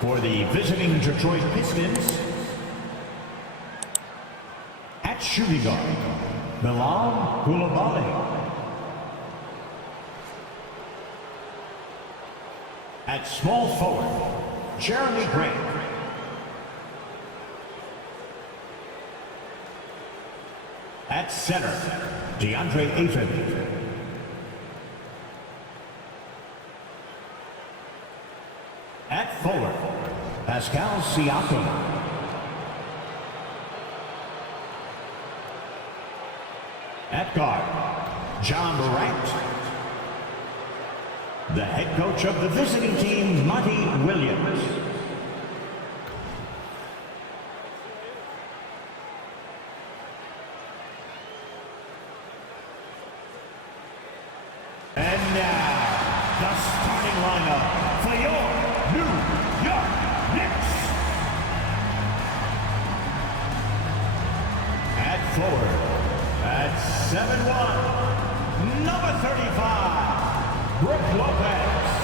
For the visiting Detroit Pistons, at shooting guard, Bilal Coulibaly. At small forward, Jeremy Grant. At center, DeAndre Ayton. At forward, Pascal Siakam. At guard, John Morant. The head coach of the visiting team, Monty Williams. And now, the starting lineup for your New York Knicks. At forward, at 7'1", number 35, Brook Lopez.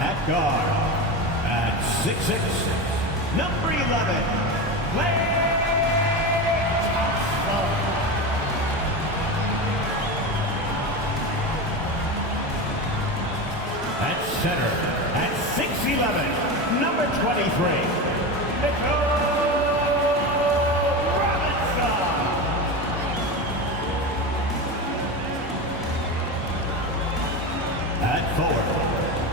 At guard, at 6'6", number 11, Klay Thompson. At center, at 6'11", number 23, Mitchell Robinson. At forward,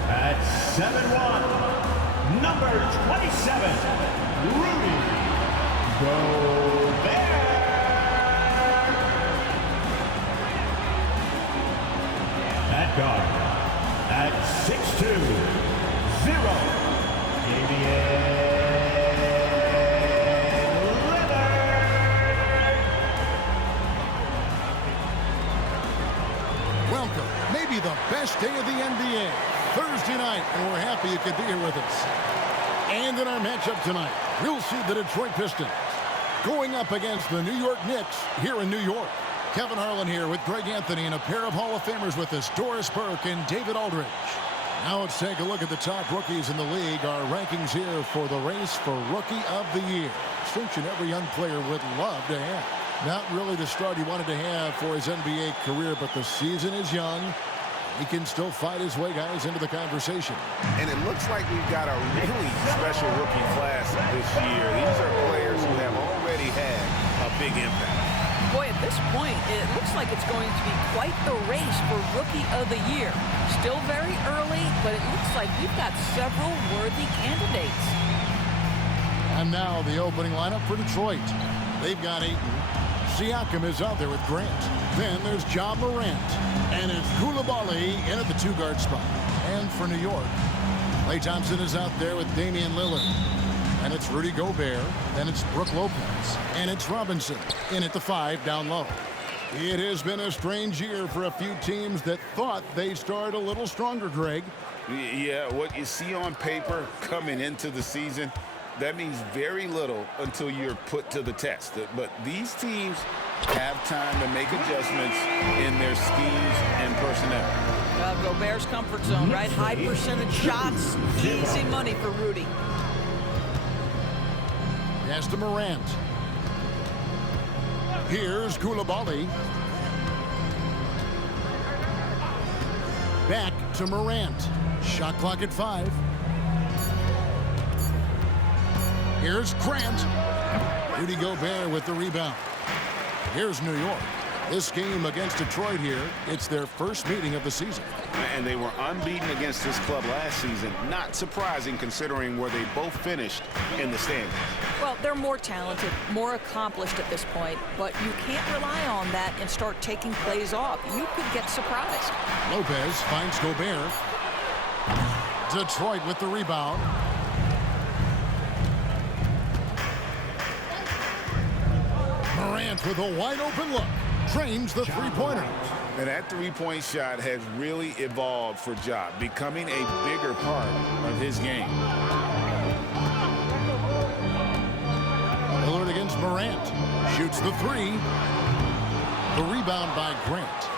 at 7'1", number 27, Rudy Gobert. At guard, at 6'2", 0, Damian Lillard. Welcome, maybe the best day of the NBA. Thursday night, and we're happy you could be here with us. And in our matchup tonight, we'll see the Detroit Pistons going up against the New York Knicks here in New York. Kevin Harlan here with Greg Anthony and a pair of Hall of Famers with us, Doris Burke and David Aldridge. Now let's take a look at the top rookies in the league. Our rankings here for the race for Rookie of the Year. Distinction every young player would love to have. Not really the start he wanted to have for his NBA career, but the season is young. He can still fight his way, guys, into the conversation. And it looks like we've got a really special rookie class this year. These are players who have already had a big impact. Boy, at this point, it looks like it's going to be quite the race for Rookie of the Year. Still very early, but it looks like we've got several worthy candidates. And now the opening lineup for Detroit. They've got Ayton. Siakam is out there with Grant. Then there's John Morant. And it's Coulibaly in at the two-guard spot. And for New York, Klay Thompson is out there with Damian Lillard. And it's Rudy Gobert. Then it's Brook Lopez. And it's Robinson in at the 5 down low. It has been a strange year for a few teams that thought they started a little stronger, Greg. Yeah, what you see on paper coming into the season, that means very little until you're put to the test. But these teams have time to make adjustments in their schemes and personnel. Gobert's comfort zone, right? High percentage shots, easy money for Rudy. Pass to Morant. Here's Coulibaly. Back to Morant. Shot clock at 5. Here's Grant. Rudy Gobert with the rebound. Here's New York. This game against Detroit here, it's their first meeting of the season. And they were unbeaten against this club last season. Not surprising considering where they both finished in the standings. Well, they're more talented, more accomplished at this point, but you can't rely on that and start taking plays off. You could get surprised. Lopez finds Gobert. Detroit with the rebound. Morant with a wide open look. Drains the three-pointer. And that three-point shot has really evolved for Ja, becoming a bigger part of his game. Lillard against Morant. Shoots the 3. The rebound by Grant.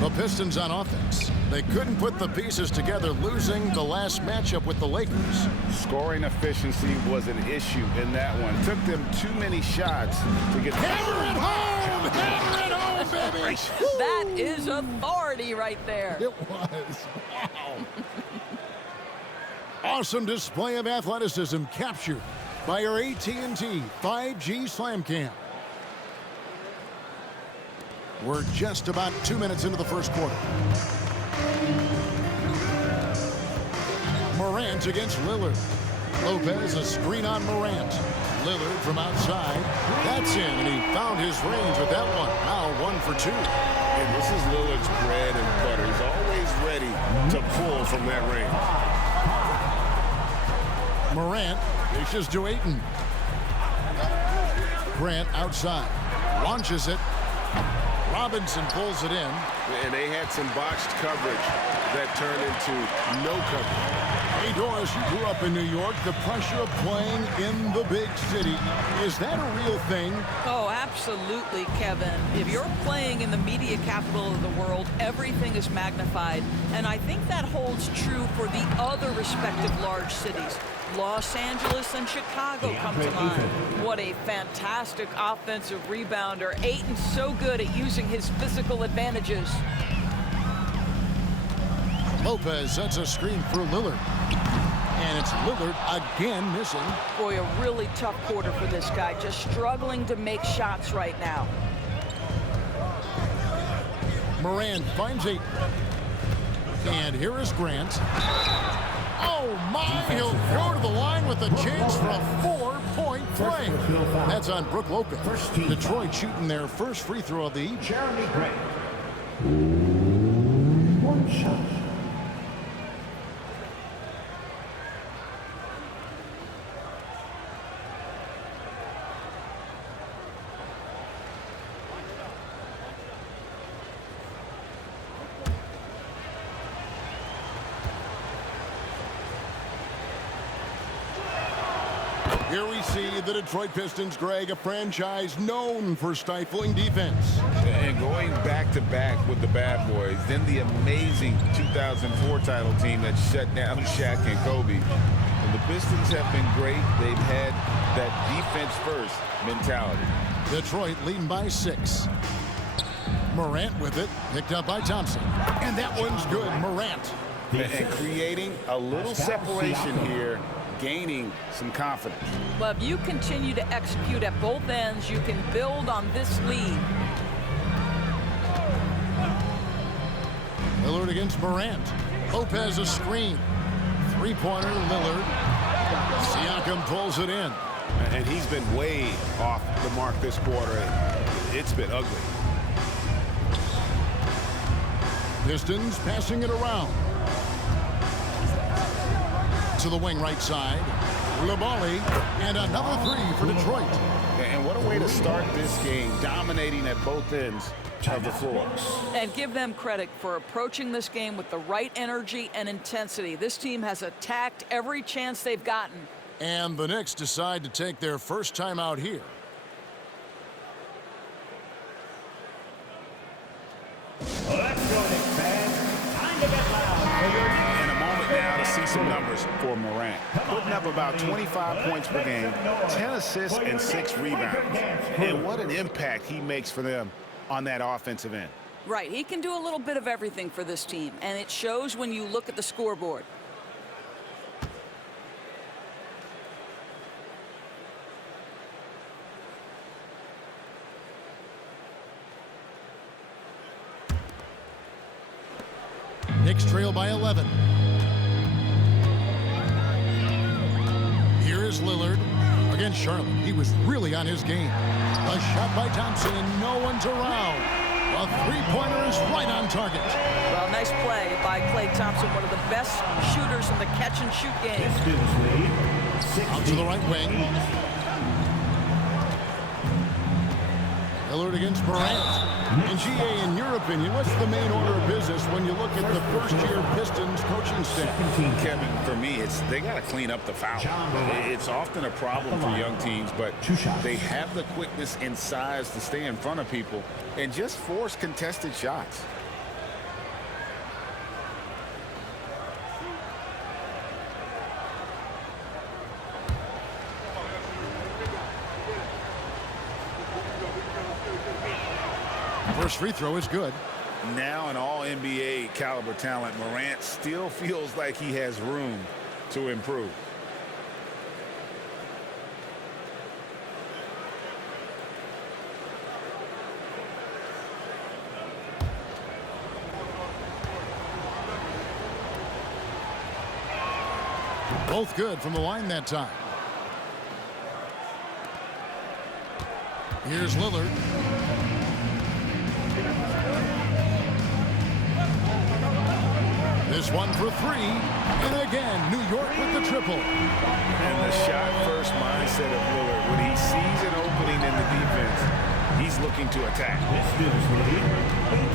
The Pistons on offense. They couldn't put the pieces together, losing the last matchup with the Lakers. Scoring efficiency was an issue in that one. Took them too many shots to get... Hammer it home! Hammer it home, baby! That is authority right there. It was. Wow. Awesome display of athleticism captured by our AT&T 5G Slam Cam. We're just about 2 minutes into the first quarter. Morant against Lillard. Lopez, a screen on Morant. Lillard from outside. That's in, and he found his range with that one. Now 1 for 2. And this is Lillard's bread and butter. He's always ready to pull from that range. Morant dishes to Ayton. Grant outside. Launches it. Robinson pulls it in. And they had some botched coverage that turned into no coverage. Hey, Doris, you grew up in New York. The pressure of playing in the big city, is that a real thing? Oh, absolutely, Kevin. If you're playing in the media capital of the world, everything is magnified. And I think that holds true for the other respective large cities. Los Angeles and Chicago come to mind. What a fantastic offensive rebounder. Ayton's so good at using his physical advantages. Lopez sets a screen for Lillard. And it's Lillard again missing. Boy, a really tough quarter for this guy. Just struggling to make shots right now. Morant finds Ayton. And here is Grant. Oh, my. He'll go to the line with a chance for a 4-point play. That's on Brook Lopez. Detroit shooting their first free throw of the evening. Jeremy Grant. 1 shot. Here we see the Detroit Pistons, Greg, a franchise known for stifling defense. And going back-to-back with the bad boys, then the amazing 2004 title team that shut down Shaq and Kobe. And the Pistons have been great. They've had that defense-first mentality. Detroit leading by 6. Morant with it, picked up by Thompson. And that one's good, Morant. And creating a little separation here, gaining some confidence. Well, if you continue to execute at both ends, you can build on this lead. Lillard against Morant. Lopez a screen. Three-pointer, Lillard. Siakam pulls it in. And he's been way off the mark this quarter. It's been ugly. Pistons passing it around. To the wing right side. Labali, and another 3 for Detroit. And what a way to start this game, dominating at both ends of the floor. And give them credit for approaching this game with the right energy and intensity. This team has attacked every chance they've gotten. And the Knicks decide to take their first time out here. Let's go, Knicks fans. Time to get loud for your And a moment now to see some numbers for Morant. Putting up about 25 points per game, 10 assists and 6 rebounds. And what an impact he makes for them on that offensive end. Right, he can do a little bit of everything for this team, and it shows when you look at the scoreboard. Knicks trail by 11. Here is Lillard against Charlotte. He was really on his game. A shot by Thompson, and no one's around. A three-pointer is right on target. Well, nice play by Klay Thompson, one of the best shooters in the catch-and-shoot game. Pistons lead. 16. Out to the right wing. Lillard against Morant. And GA, in your opinion, what's the main order of business when you look at the first-year Pistons coaching staff? Kevin, for me, they got to clean up the foul. It's often a problem for young teams, but they have the quickness and size to stay in front of people and just force contested shots. First free throw is good. Now an all-NBA caliber talent, Morant still feels like he has room to improve. Both good from the line that time. Here's Lillard. This one for three. And again, New York with the triple. And the shot-first mindset of Lillard. When he sees an opening in the defense, he's looking to attack. This is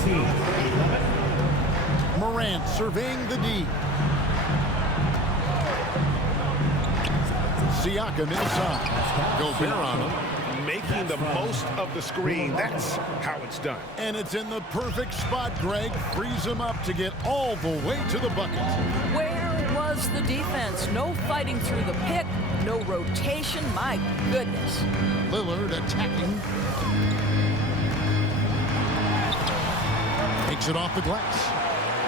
18-11. Morant surveying the D. Siakam inside. Gobert on him. Making the most of the screen. That's how it's done. And it's in the perfect spot, Greg. Frees him up to get all the way to the bucket. Where was the defense? No fighting through the pick, no rotation. My goodness. Lillard attacking. Takes it off the glass.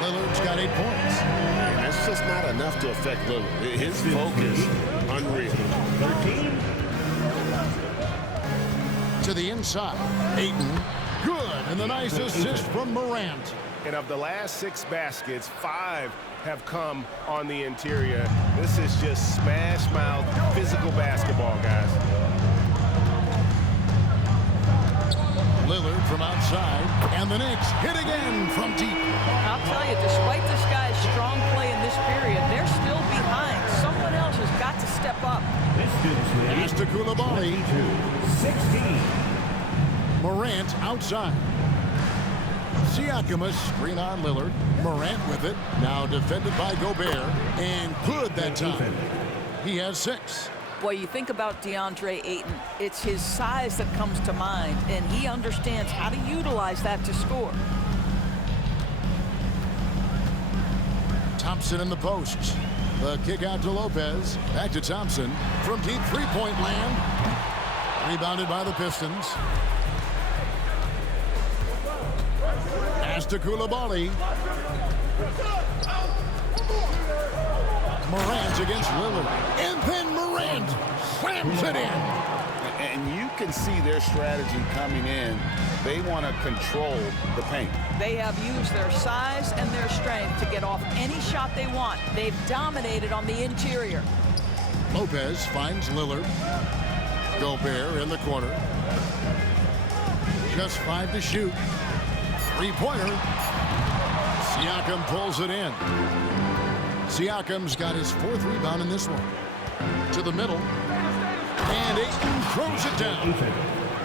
Lillard's got 8 points. And that's just not enough to affect Lillard. His focus, unreal. 13. To the inside. Ayton. Good. And the nice assist from Morant. And of the last 6 baskets, 5 have come on the interior. This is just smash mouth, physical basketball, guys. Lillard from outside. And the Knicks hit again from deep. I'll tell you, despite this guy's strong play in this period, they're still behind. Someone else has got to step up. Pass to Coulibaly. 16. Morant outside. Siakam a screen on Lillard. Morant with it. Now defended by Gobert. And good that time. He has 6. Boy, you think about DeAndre Ayton, it's his size that comes to mind, and he understands how to utilize that to score. Thompson in the post. The kick out to Lopez. Back to Thompson. From deep three-point land. Rebounded by the Pistons. Pass to Coulibaly. Morant against Lillard. And then Morant slams it in. And you can see their strategy coming in. They want to control the paint. They have used their size and their strength to get off any shot they want. They've dominated on the interior. Lopez finds Lillard. Gobert in the corner. Just 5 to shoot. Three-pointer. Siakam pulls it in. Siakam's got his 4th rebound in this one. To the middle. And Ayton throws it down.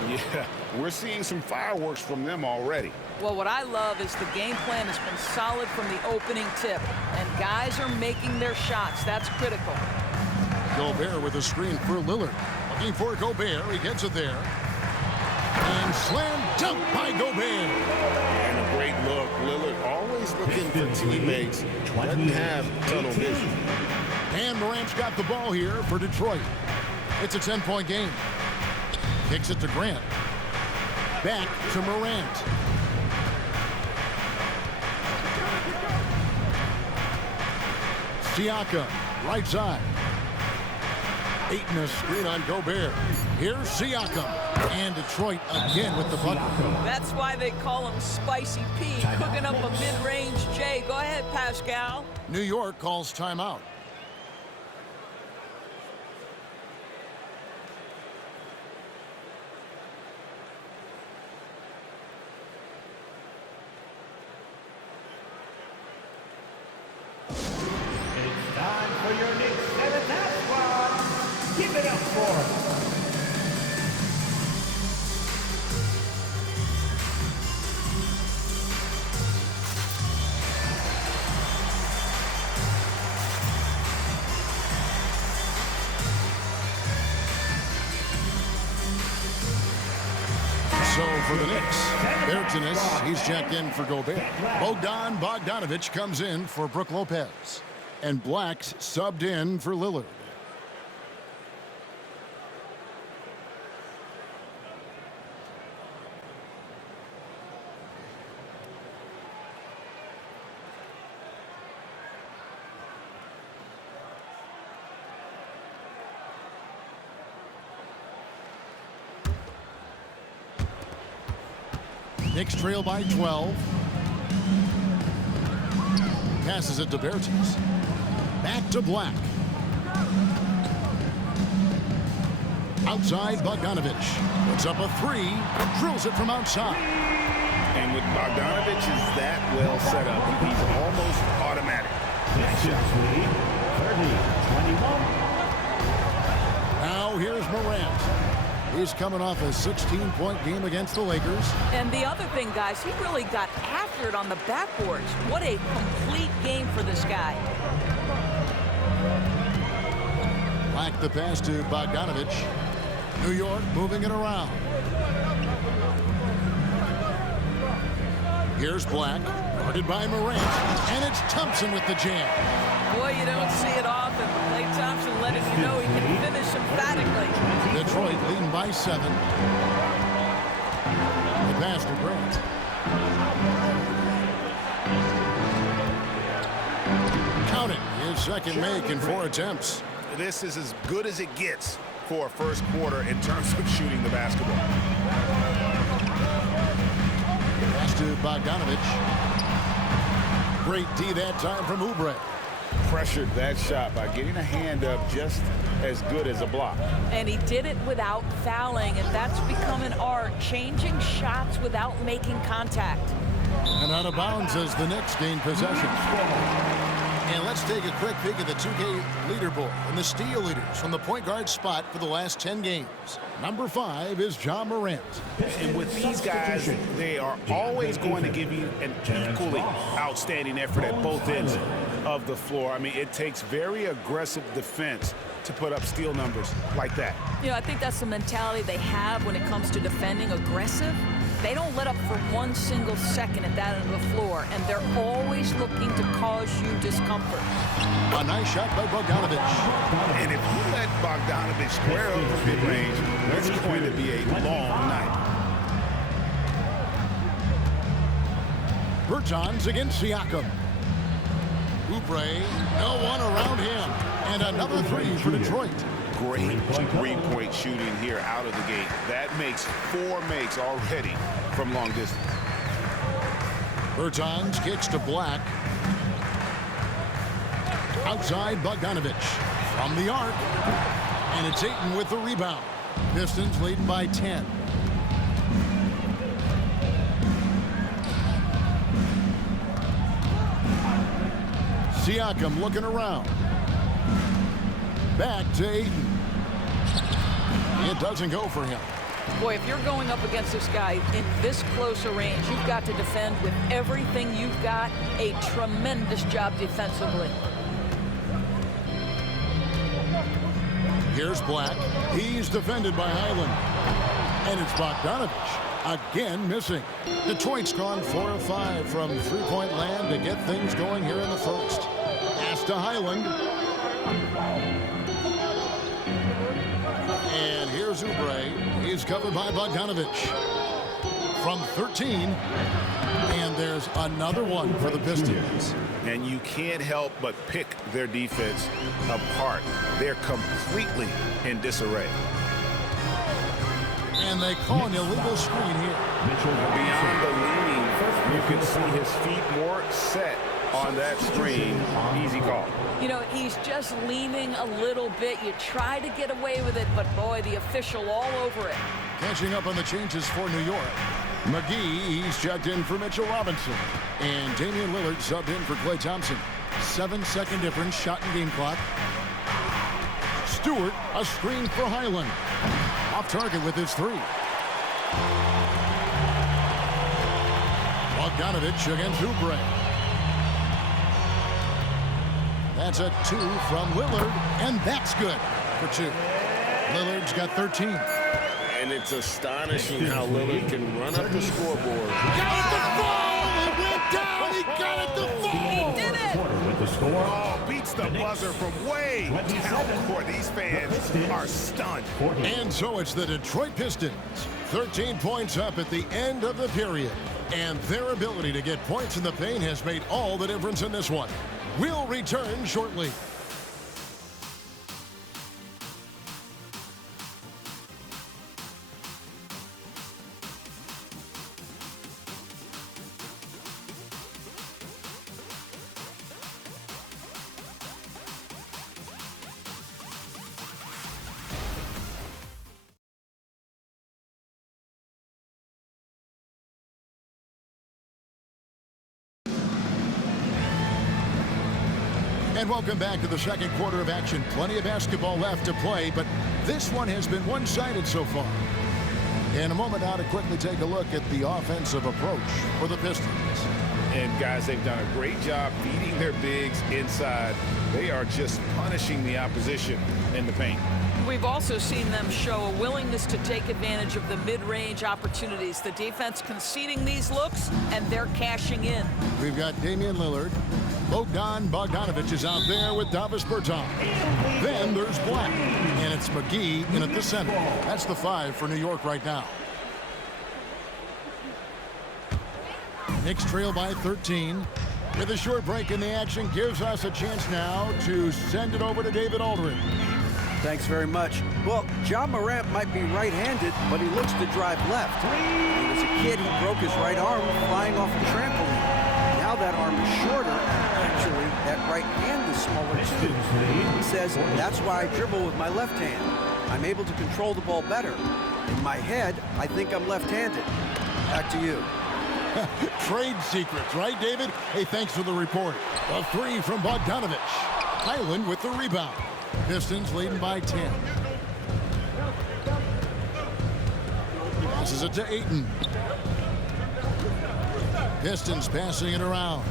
Yeah, we're seeing some fireworks from them already. Well, what I love is the game plan has been solid from the opening tip, and guys are making their shots. That's critical. Gobert with a screen for Lillard. Looking for Gobert. He gets it there. And slam dunk by Gobert. And a great look. Lillard always looking for teammates. Doesn't have tunnel vision. And Morant's got the ball here for Detroit. It's a 10-point game. Kicks it to Grant. Back to Morant. Siakam, right side. Ayton a screen on Gobert. Here's Siakam. And Detroit again with the bucket. That's why they call him Spicy P, cooking up a mid-range J. Go ahead, Pascal. New York calls timeout. It's time for your Knicks 7th squad. Give it up for So for the Knicks, Bertans, he's checked in for Gobert. Bogdan Bogdanovic comes in for Brook Lopez. And Black's subbed in for Lillard. Knicks trail by 12. Passes it to Bertans. Back to Black. Outside, Bogdanovich. Puts up a three. Drills it from outside. And with Bogdanovich is that well set up, he's almost automatic. Next shot lead, 30-21. Now here's Morant. He's coming off a 16-point game against the Lakers. And the other thing, guys, he really got after it on the backboards. What a complete game for this guy. Black the pass to Bogdanovich. New York moving it around. Here's Black, guarded by Morant, and it's Thompson with the jam. Boy, you don't see it often. Klay Thompson letting you know he can finish emphatically. Detroit leading by 7. The pass to Grant. Count it. His second make in 4 attempts. This is as good as it gets for a first quarter in terms of shooting the basketball. Pass to Bogdanovich. Great D that time from Oubre. Pressured that shot by getting a hand up just as good as a block. And he did it without fouling, and that's become an art, changing shots without making contact. And out of bounds as the Knicks gain possession. And let's take a quick peek at the 2K leaderboard and the steal leaders from the point guard spot for the last 10 games. Number 5 is Ja Morant. And with these guys, they are always going to give you an equally outstanding effort at both ends of the floor. I mean, it takes very aggressive defense to put up steal numbers like that. You know, I think that's the mentality they have when it comes to defending, aggressive. They don't let up for one single second at that end of the floor, and they're always looking to cause you discomfort. A nice shot by Bogdanovich. And if you let Bogdanovich square up from mid-range, it's going to be a long night. Bertans against Siakam. Oubre, no one around him. And another three for Detroit. Great three-point shooting here out of the gate. That makes 4 makes already from long distance. Bertans kicks to Black. Outside Bogdanovich from the arc. And it's Ayton with the rebound. Pistons leading by 10. Siakam looking around. Back to Ayton. It doesn't go for him. Boy, if you're going up against this guy in this close a range, you've got to defend with everything you've got. A tremendous job defensively. Here's Black. He's defended by Highland. And it's Bogdanovich again missing. Detroit's gone 4 of 5 from three-point land to get things going here in the first. Pass to Highland. And here's Oubre. He's covered by Bogdanovich. From 13. And there's another one for the Pistons. And you can't help but pick their defense apart. They're completely in disarray. And they call an illegal screen here. Beyond the leaning, you can see his feet more set on that screen. Easy call. You know, he's just leaning a little bit. You try to get away with it, but boy, the official all over it. Catching up on the changes for New York. McGee, he's checked in for Mitchell Robinson. And Damian Lillard subbed in for Klay Thompson. 7-second difference, shot and game clock. Stewart, a screen for Highland. Off target with his 3. Bogdanovich against Oubre. That's a 2 from Lillard, and that's good for 2. Lillard's got 13. And it's astonishing how Lillard can run up the scoreboard. Got it to fall! It went down! He got it to fall! He did it! With the score, Oh, beats the buzzer from way down court. These fans are stunned. And so it's the Detroit Pistons. 13 points up at the end of the period. And their ability to get points in the paint has made all the difference in this one. We'll return shortly. And welcome back to the second quarter of action. Plenty of basketball left to play, but this one has been one-sided so far. In a moment now to quickly take a look at the offensive approach for the Pistons. And guys, they've done a great job feeding their bigs inside. They are just punishing the opposition in the paint. We've also seen them show a willingness to take advantage of the mid-range opportunities. The defense conceding these looks, and they're cashing in. We've got Damian Lillard. Bogdan Bogdanovic is out there with Davis Bertans. Then there's Black, and it's McGee in at the center. That's the 5 for New York right now. Knicks trail by 13. With a short break in the action, gives us a chance now to send it over to David Aldridge. Thanks very much. Well, Ja Morant might be right-handed, but he looks to drive left. As a kid, he broke his right arm flying off a trampoline. Now that arm is shorter. Actually, that right hand is smaller too. He says, that's why I dribble with my left hand. I'm able to control the ball better. In my head, I think I'm left-handed. Back to you. Trade secrets, right, David? Hey, thanks for the report. A 3 from Bogdanovic. Highland with the rebound. Pistons leading by 10. Passes it to Ayton. Pistons passing it around.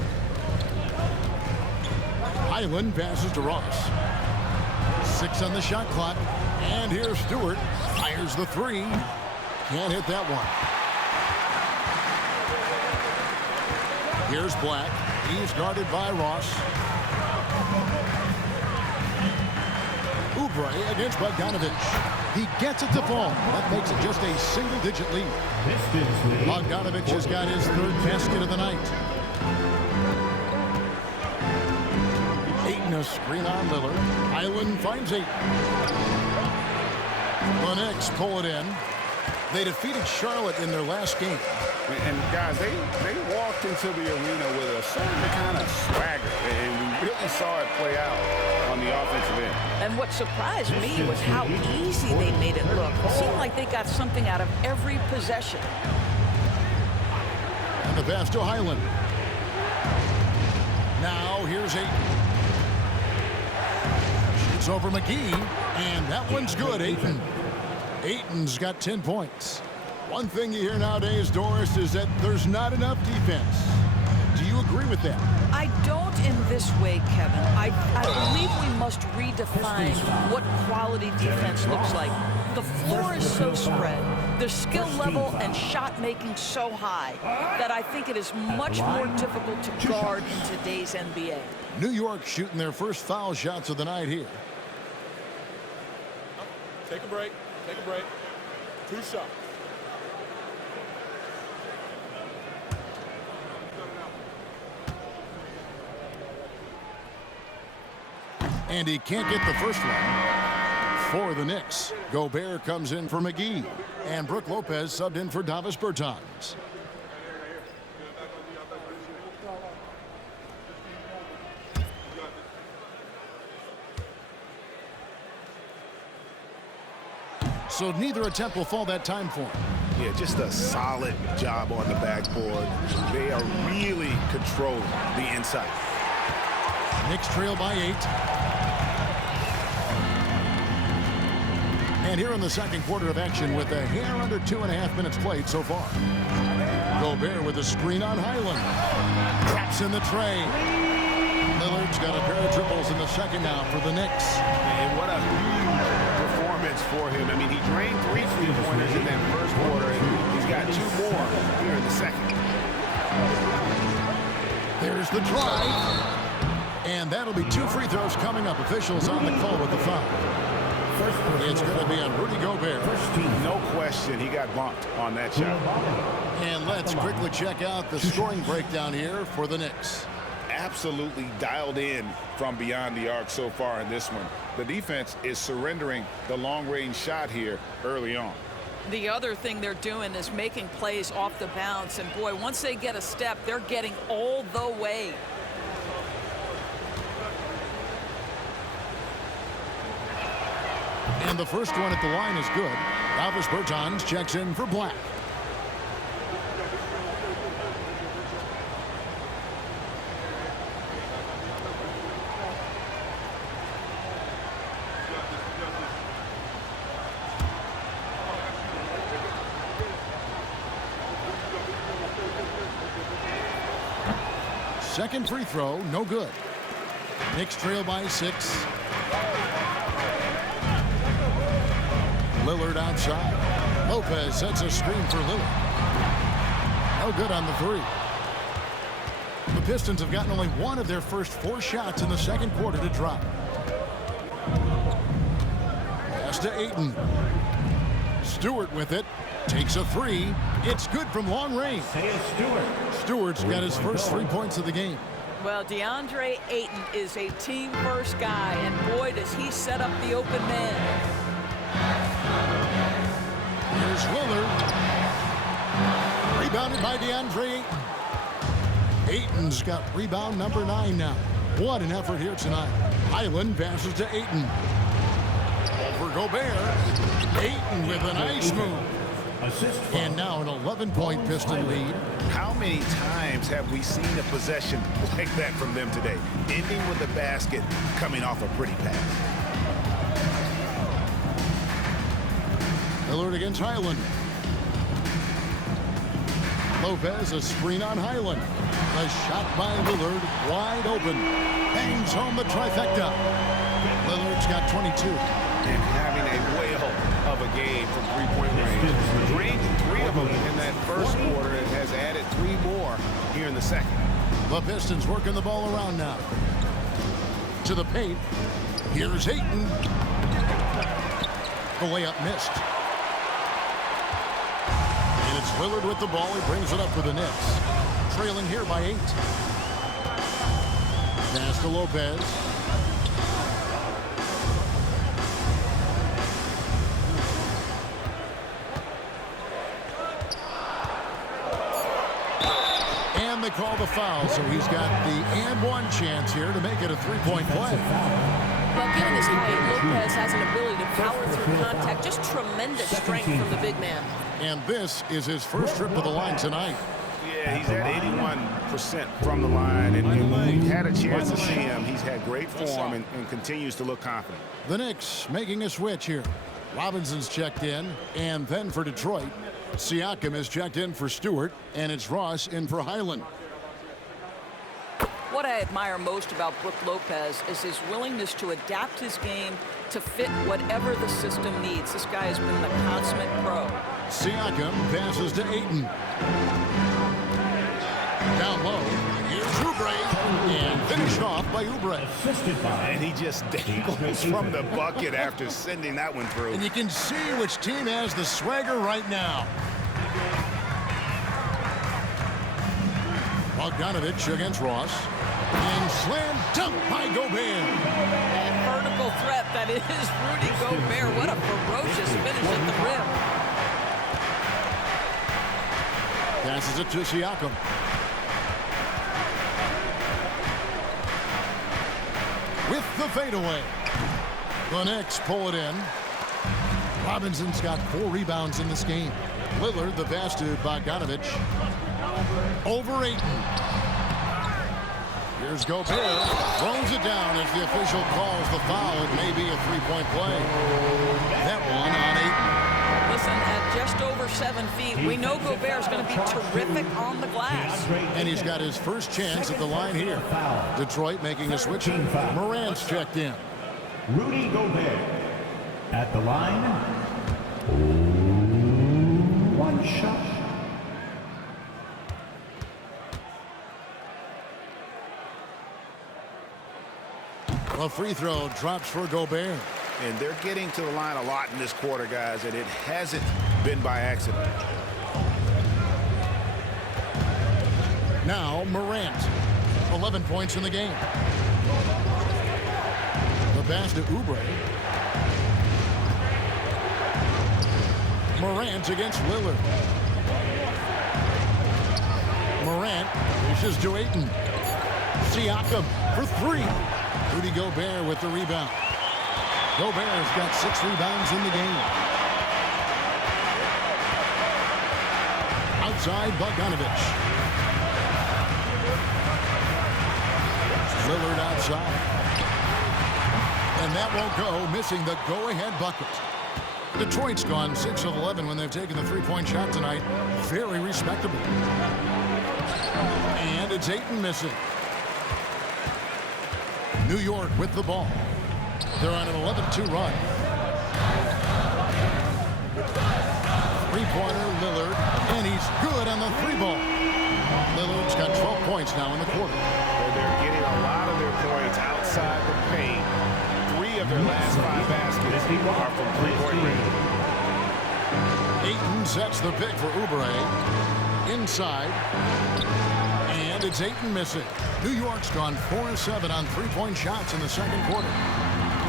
Highland passes to Ross. 6 on the shot clock. And here's Stewart. Fires the 3. Can't hit that one. Here's Black. He's guarded by Ross. Oubre against Bogdanovic. He gets it to fall. That makes it just a single-digit lead. Bogdanovic has got his 3rd basket of the night. Ayton a screen on Lillard. Highland finds Ayton. The Knicks pull it in. They defeated Charlotte in their last game. And guys, they walked into the arena with a certain kind of swagger, and we really saw it play out on the offensive end. And what surprised me was how easy they made it look. It seemed like they got something out of every possession. And the pass to Highland. Now here's Ayton. Shoots over McGee, and that one's good. Ayton's got 10 points. One thing you hear nowadays, Doris, is that there's not enough defense. Do you agree with that? I don't in this way, Kevin. I believe we must redefine what quality defense looks like. The floor is so spread, the skill level and shot making so high that I think it is much more difficult to guard in today's NBA. New York shooting their first foul shots of the night here. Take a break. Take a break. 2 shots. And he can't get the first one for the Knicks. Gobert comes in for McGee. And Brook Lopez subbed in for Davis Bertans. So neither attempt will fall that time for him. Yeah, just a solid job on the backboard. They are really controlling the inside. Knicks trail by 8. And here in the second quarter of action with a hair under 2.5 minutes played so far. Gobert with a screen on Highland. Traps in the tray. Lillard's got a pair of triples in the second now for the Knicks. And what a huge performance for him. I mean, he drained 3 3-pointers in that first quarter, and he's got 2 more here in the second. There's the try. And that'll be 2 free throws coming up. Officials on the call with the foul. It's going to be on Rudy Gobert. No question, he got bumped on that shot. And let's quickly check out the scoring breakdown here for the Knicks. Absolutely dialed in from beyond the arc so far in this one. The defense is surrendering the long-range shot here early on. The other thing they're doing is making plays off the bounce. And boy, once they get a step, they're getting all the way. And the first one at the line is good. Davis Bertans checks in for Black. second free throw, no good. Knicks trail by 6. Lillard outside. Lopez sets a screen for Lillard. No good on the 3. The Pistons have gotten only one of their first 4 shots in the second quarter to drop. Pass to Ayton. Stewart with it. Takes a 3. It's good from long range. Stewart's got his first 3 points of the game. Well, DeAndre Ayton is a team-first guy, and boy, does he set up the open man. Here's Lillard. Rebounded by DeAndre Ayton. Ayton's got rebound number 9 now. What an effort here tonight. Highland passes to Ayton. Over Gobert. Ayton with a nice move. And now an 11-point Piston lead. How many times have we seen a possession like that from them today? Ending with a basket, coming off a pretty pass. Lillard against Highland. Lopez, a screen on Highland. A shot by Lillard, wide open. Bangs home the trifecta. Lillard's got 22. And having a whale of a game from three-point range. Drained 3 of them in that first quarter and has added 3 more here in the second. The Pistons working the ball around now. To the paint. Here's Ayton. The layup missed. And it's Lillard with the ball. He brings it up for the Knicks. Trailing here by 8. Pass to Lopez. And they call the foul, so he's got the and 1 chance here to make it a 3-point play. Well, given his height, Lopez has an ability to power through contact. Just tremendous strength from the big man. And this is his first trip to the line tonight. Yeah, he's at 81% from the line, and when we've had a chance to see him, he's had great form and continues to look confident. The Knicks making a switch here. Robinson's checked in, and then for Detroit, Siakam is checked in for Stewart, and it's Ross in for Highland. What I admire most about Brook Lopez is his willingness to adapt his game to fit whatever the system needs. This guy has been the consummate pro. Siakam passes to Ayton. Down low, here's Oubre, and finished off by Oubre. And he just dangles from the bucket after sending that one through. And you can see which team has the swagger right now. Bogdanovich against Ross. And slam dunk by Gobert. And vertical threat, that is Rudy Gobert. What a ferocious finish at the rim. Passes it to Siakam. With the fadeaway. The Knicks pull it in. Robinson's got 4 rebounds in this game. Lillard, the pass to Bogdanovich. Over Ayton. Here's Gobert. Throws it down as the official calls the foul. It may be a 3-point play. That one on Ayton. Listen, at just over 7 feet, we know Gobert is going to be terrific on the glass. And he's got his first chance at the line here. Detroit making a switch. Morant's checked in. Rudy Gobert at the line. 1 shot. A free throw drops for Gobert. And they're getting to the line a lot in this quarter, guys, and it hasn't been by accident. Now Morant. 11 points in the game. The pass to Oubre. Morant against Lillard. Morant dishes to Ayton. Siakam for 3. Rudy Gobert with the rebound. Gobert's got 6 rebounds in the game. Outside Bogdanovich. Lillard outside. And that won't go, missing the go-ahead bucket. Detroit's gone 6 of 11 when they've taken the 3-point shot tonight. Very respectable. And it's Ayton missing. New York with the ball. They're on an 11-2 run. Three-pointer, Lillard, and he's good on the three ball. Lillard's got 12 points now in the quarter. They're getting a lot of their points outside the paint. 3 of their last 5 baskets are from three-point range. Ayton sets the pick for Oubre. Inside. And it's Ayton missing. New York's gone 4-7 on three-point shots in the second quarter.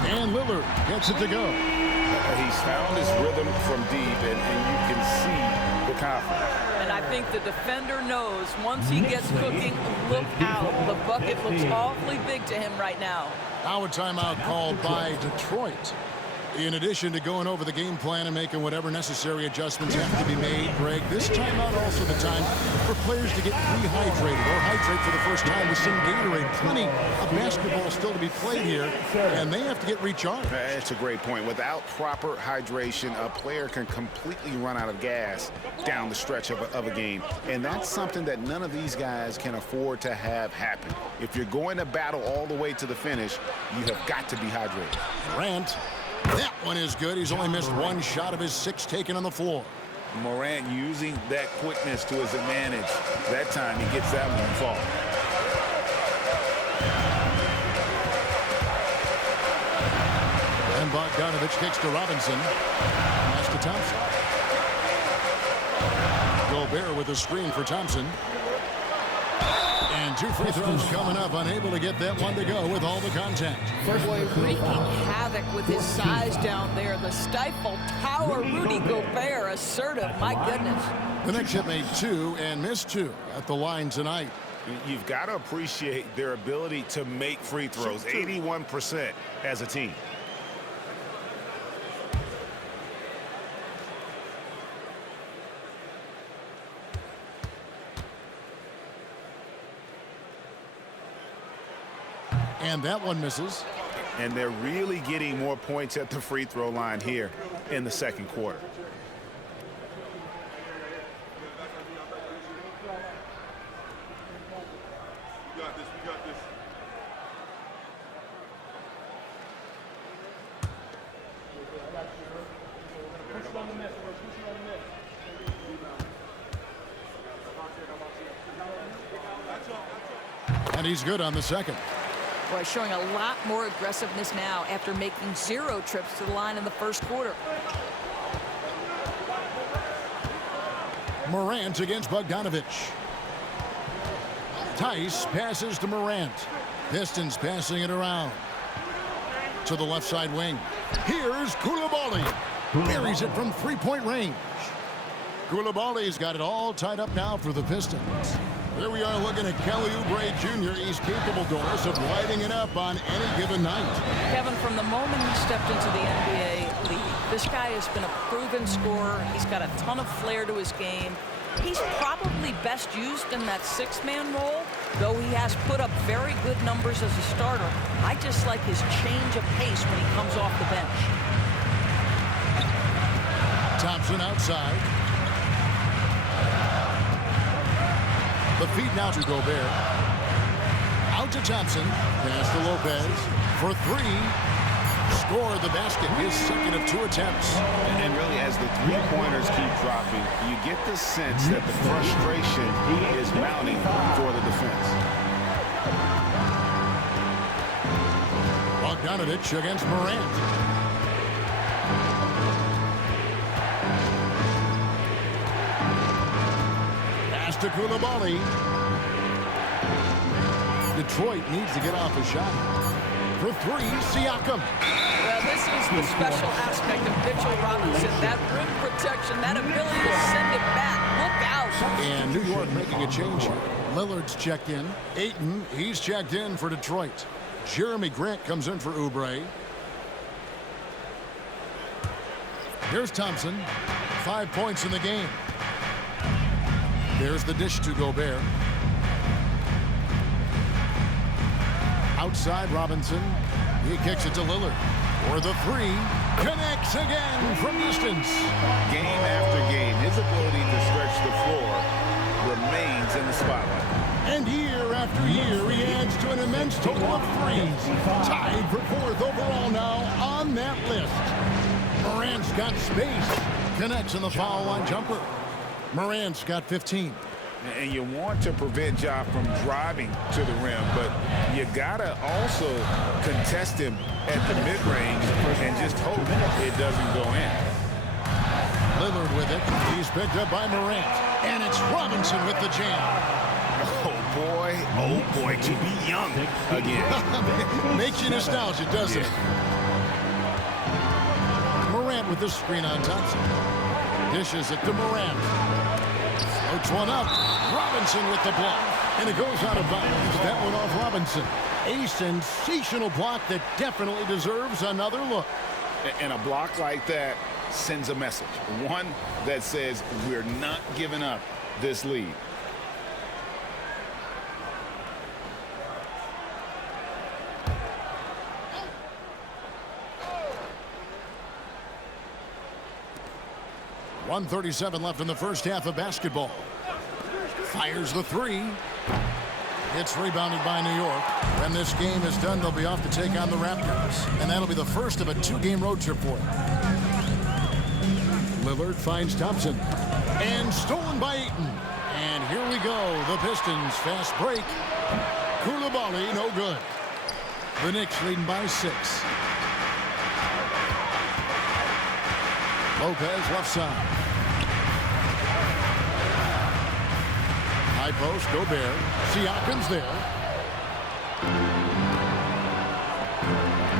And Lillard gets it to go. He's found his rhythm from deep, and you can see the confidence. And I think the defender knows once he gets cooking, look out. The bucket looks awfully big to him right now. Now a timeout called by Detroit. In addition to going over the game plan and making whatever necessary adjustments have to be made, Greg, this timeout also the time for players to get rehydrated or hydrate for the first time with some Gatorade. Plenty of basketball still to be played here, and they have to get recharged. That's a great point. Without proper hydration, a player can completely run out of gas down the stretch of a game. And that's something that none of these guys can afford to have happen. If you're going to battle all the way to the finish, you have got to be hydrated. Morant. That one is good. He's only missed one shot of his 6 taken on the floor. Morant using that quickness to his advantage. That time he gets that one fall. And Bogdanovich kicks to Robinson. Pass to Thompson. Gobert with a screen for Thompson. And 2 free throws coming up. Unable to get that one to go with all the contact. Boy, wreaking havoc with his size down there. The stifle tower, Rudy Gobert, assertive. My goodness. The Knicks have made 2 and missed 2 at the line tonight. You've got to appreciate their ability to make free throws. 81% as a team. And that one misses. And they're really getting more points at the free throw line here in the second quarter. We got this. And he's good on the second. Boy, showing a lot more aggressiveness now after making 0 trips to the line in the first quarter. Morant against Bogdanovich. Tice passes to Morant. Pistons passing it around to the left side wing. Here's Coulibaly. Buries it from three-point range. Coulibaly's got it all tied up now for the Pistons. Here we are looking at Kelly Oubre Jr. He's capable, Doris, of lighting it up on any given night. Kevin, from the moment he stepped into the NBA league, this guy has been a proven scorer. He's got a ton of flair to his game. He's probably best used in that 6-man role, though he has put up very good numbers as a starter. I just like his change of pace when he comes off the bench. Thompson outside. The feed now to Gobert. Out to Thompson. Pass to Lopez. For 3. Scored the basket. His second of 2 attempts. And really, as the three-pointers keep dropping, you get the sense that the frustration is mounting for the defense. Bogdanovich against Morant. Pass to Coulibaly. Detroit needs to get off a shot. For 3, Siakam. Well, this is the special aspect of Mitchell Robinson. That rim protection, that ability to send it back. Look out. And New York making a change here. Lillard's checked in. Ayton, he's checked in for Detroit. Jeremy Grant comes in for Oubre. Here's Thompson. 5 points in the game. There's the dish to Gobert. Outside Robinson. He kicks it to Lillard. For the 3. Connects again from distance. Game after game, his ability to stretch the floor remains in the spotlight. And year after year, he adds to an immense total of 3s. Tied for 4th overall now on that list. Morant's got space. Connects in the foul line jumper. Morant's got 15. And you want to prevent Ja from driving to the rim, but you gotta also contest him at the mid-range and just hope it doesn't go in. Lillard with it. He's picked up by Morant. And it's Robinson with the jam. Oh boy, to be young again. Makes you nostalgic, doesn't it? Morant with the screen on Thompson. Dishes it to Morant. Floats one up. Robinson with the block. And it goes out of bounds. That one off Robinson. A sensational block that definitely deserves another look. And a block like that sends a message. One that says we're not giving up this lead. .137 left in the first half of basketball. Fires the 3. It's rebounded by New York. When this game is done, they'll be off to take on the Raptors. And that'll be the first of a 2-game road trip for them. Lillard finds Thompson. And stolen by Ayton. And here we go. The Pistons fast break. Koulibaly no good. The Knicks leading by 6. Lopez left side. High post, Gobert. Siakam's there.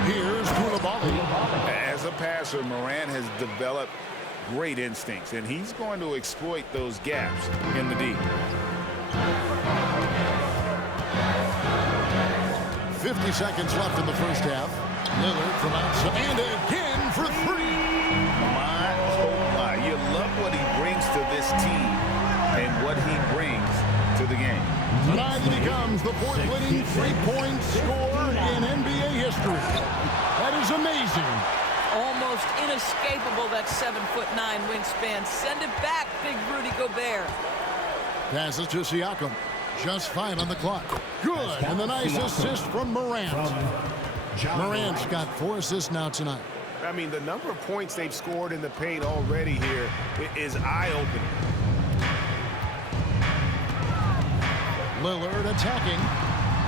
Here's Koulibaly. As a passer, Morant has developed great instincts, and he's going to exploit those gaps in the D. 50 seconds left in the first half. Lillard from outside. And again for 3. You love what he brings to this team and what he brings to the game. Tonight he becomes the 4th winning 3-point scorer in NBA history. That is amazing. Almost inescapable, that 7'9" wingspan. Send it back, big Rudy Gobert. Passes to Siakam. Just 5 on the clock. Good. And the nice assist from Morant. Morant's got 4 assists now tonight. I mean, the number of points they've scored in the paint already here is eye-opening. Lillard attacking.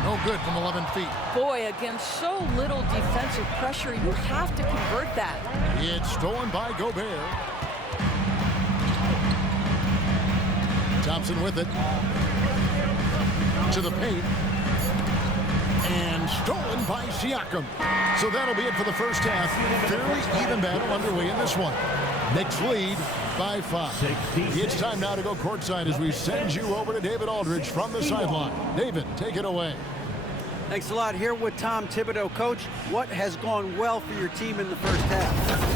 No good from 11 feet. Boy, against so little defensive pressure, you have to convert that. It's stolen by Gobert. Thompson with it. To the paint. And stolen by Siakam. So that'll be it for the first half. Fairly even battle underway in this one. Knicks lead by 5. It's time now to go courtside as we send you over to David Aldridge from the sideline. David, take it away. Thanks a lot. Here with Tom Thibodeau. Coach, what has gone well for your team in the first half?